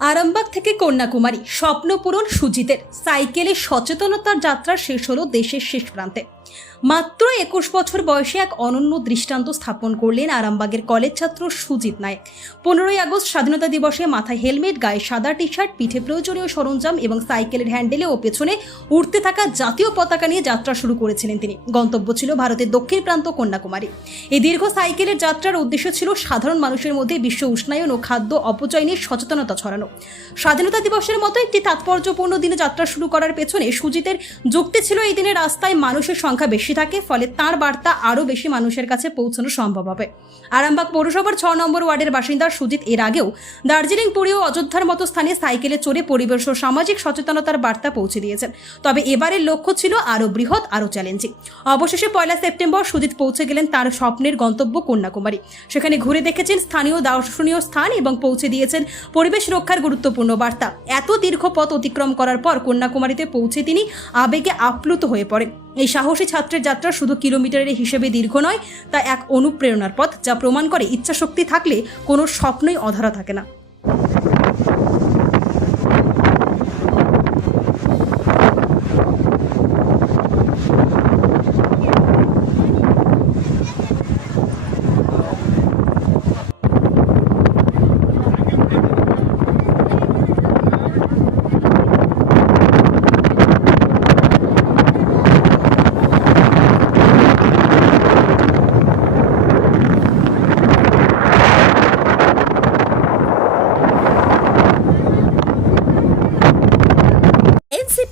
আরামবাগ থেকে কন্যাকুমারী স্বপ্নপূরণ সুজিতের। সাইকেলে সচেতনতার যাত্রা শেষ হলো দেশের শেষ প্রান্তে। মাত্র একুশ বছর বয়সে এক অনন্য দৃষ্টান্ত স্থাপন করলেন আরামবাগের কলেজ ছাত্র সুজিত নায়ক। পনেরোই আগস্ট স্বাধীনতা দিবসে মাথায় হেলমেট, গায়ে সাদা টি শার্ট পিঠে প্রয়োজনীয় সরঞ্জাম এবং সাইকেলের হ্যান্ডেলে ও পেছনে উঠতে থাকা জাতীয় পতাকা নিয়ে যাত্রা শুরু করেছিলেন তিনি। গন্তব্য ছিল ভারতের দক্ষিণ প্রান্ত কন্যাকুমারী। এই দীর্ঘ সাইকেলের যাত্রার উদ্দেশ্য ছিল সাধারণ মানুষের মধ্যে বিশ্ব উষ্ণায়ন ও খাদ্য অপচয় নিয়ে সচেতনতা ছড়ানো। স্বাধীনতা দিবসের মতো একটি তাৎপর্যপূর্ণ দিনে যাত্রা শুরু করার পেছনে সুজিতের যুক্তি ছিল এই দিনে রাস্তায় মানুষের সংখ্যা বেশি। থাকে, ফলে তার বার্তা আরও বেশি মানুষের কাছে পৌঁছানো সম্ভব হবে। আরামবাগ পৌরসভার ছ নম্বর ওয়ার্ডের বাসিন্দা সুজিত এর আগেও দার্জিলিং, পুরী ও অযোধ্যার মতো স্থানে সাইকেলে চড়ে পরিবেশ ও সামাজিক সচেতনতার বার্তা পৌঁছে দিয়েছেন। তবে এবারের লক্ষ্য ছিল আরও বৃহৎ, আরও চ্যালেঞ্জিং অবশেষে পয়লা সেপ্টেম্বর সুজিত পৌঁছে গেলেন তার স্বপ্নের গন্তব্য কন্যাকুমারী। সেখানে ঘুরে দেখেছেন স্থানীয় দর্শনীয় স্থান এবং পৌঁছে দিয়েছেন পরিবেশ রক্ষার গুরুত্বপূর্ণ বার্তা। এত দীর্ঘ পথ অতিক্রম করার পর কন্যাকুমারীতে পৌঁছে তিনি আবেগে আপ্লুত হয়ে পড়েন। এই সাহসী ছাত্রের যাত্রা শুধু কিলোমিটারের হিসেবে দীর্ঘ নয়, তা এক অনুপ্রেরণার পথ যা প্রমাণ করে ইচ্ছাশক্তি থাকলে কোনো স্বপ্নই অধরা থাকে না।